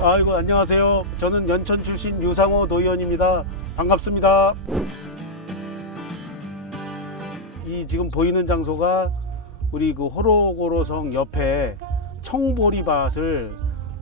아이고 안녕하세요. 저는 연천 출신 유상호 노의원입니다. 반갑습니다. 이 지금 보이는 장소가 우리 그 호로고로성 옆에 청보리밭을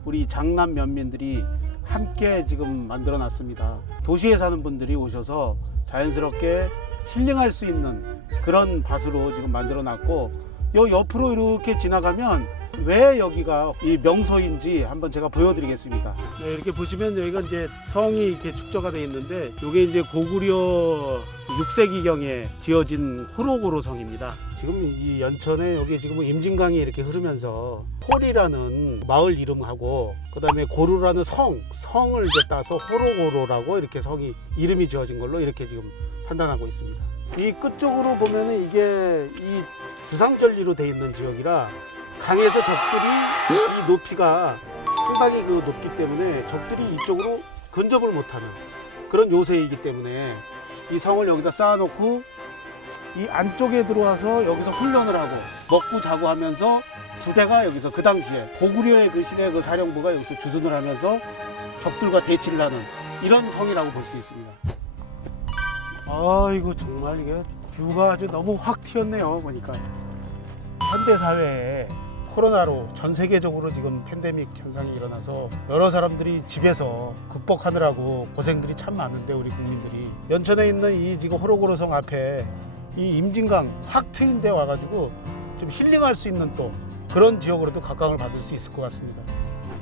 우리 장남 면민들이 함께 지금 만들어 놨습니다. 도시에 사는 분들이 오셔서 자연스럽게 힐링할 수 있는 그런 밭으로 지금 만들어 놨고 요 옆으로 이렇게 지나가면 왜 여기가 이 명소인지 한번 제가 보여드리겠습니다. 네, 이렇게 보시면 여기가 이제 성이 이렇게 축조가 되어 있는데 이게 이제 고구려 6세기경에 지어진 호로고로 성입니다. 지금 이 연천에 여기 지금 임진강이 이렇게 흐르면서 홀이라는 마을 이름하고 그다음에 고루라는 성 성을 이제 따서 호로고로라고 이렇게 성이 이름이 지어진 걸로 이렇게 지금 판단하고 있습니다. 이 끝쪽으로 보면은 이게 이 주상절리로 돼 있는 지역이라 강에서 적들이 이 높이가 상당히 그 높기 때문에 적들이 이쪽으로 근접을 못하는 그런 요새이기 때문에 이 성을 여기다 쌓아놓고 이 안쪽에 들어와서 여기서 훈련을 하고 먹고 자고 하면서 부대가 여기서 그 당시에 고구려의 그 시대 그 사령부가 여기서 주둔을 하면서 적들과 대치를 하는 이런 성이라고 볼 수 있습니다. 아이고 정말 이게 뷰가 아주 너무 확 튀었네요 보니까 현대 사회에 코로나로 전 세계적으로 지금 팬데믹 현상이 일어나서 여러 사람들이 집에서 극복하느라고 고생들이 참 많은데 우리 국민들이 연천에 있는 이 지금 호로고로성 앞에 이 임진강 확 트인 데 와가지고 좀 힐링할 수 있는 또 그런 지역으로도 각광을 받을 수 있을 것 같습니다.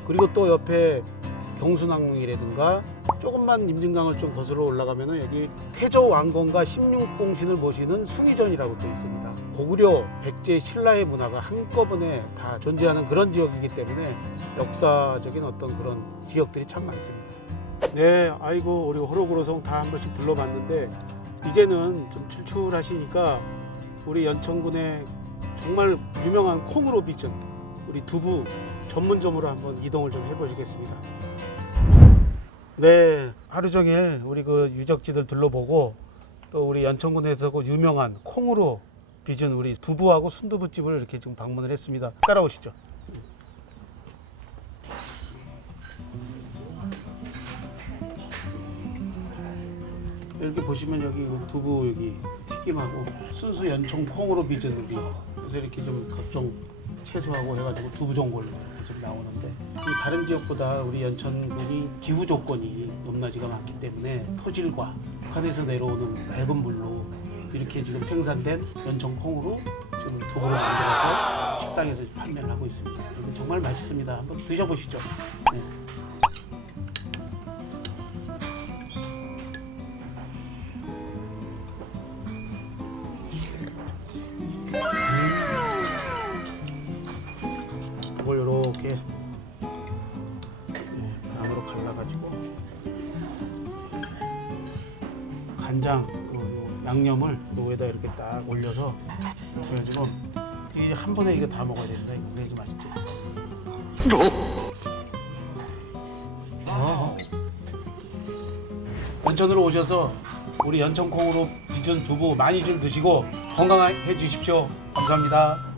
그리고 또 옆에 경순항이라든가 조금만 임진강을 좀 거슬러 올라가면은 여기 태조 왕건과 16공신을 모시는 숭의전이라고 또 있습니다. 고구려, 백제, 신라의 문화가 한꺼번에 다 존재하는 그런 지역이기 때문에 역사적인 어떤 그런 지역들이 참 많습니다. 네, 아이고 우리 호로구로성 다 한 번씩 둘러봤는데 이제는 좀 출출하시니까 우리 연천군의 정말 유명한 콩으로 빚은 우리 두부 전문점으로 한번 이동을 좀 해보시겠습니다. 네, 하루 종일 우리 그 유적지들 둘러보고 또 우리 연천군에서 그 유명한 콩으로 빚은 우리 두부하고 순두부집을 이렇게 지금 방문을 했습니다. 따라오시죠. 이렇게 보시면 여기 그 두부 여기 튀김하고 순수 연청 콩으로 빚은 우리 그래서 이렇게 좀 각종 채소하고 해가지고 두부 전골 이 좀 나오는데 이 다른 지역보다 우리 연천군이 기후 조건이 높낮이가 많기 때문에 토질과 북한에서 내려오는 맑은 물로 이렇게 지금 생산된 연청 콩으로 지금 두부를 만들어서 식당에서 판매를 하고 있습니다. 근데 정말 맛있습니다. 한번 드셔보시죠. 네. 이렇게 네, 반으로 갈라가지고 간장 요- 요 양념을 여기다 이렇게 딱 올려서 그래가지고 이게 한 번에 이거 다 먹어야 된다 이거 그래야지 맛있지. 어. 연천으로 오셔서 우리 연천콩으로 빚은 두부 많이 좀 드시고 건강해 주십시오. 감사합니다.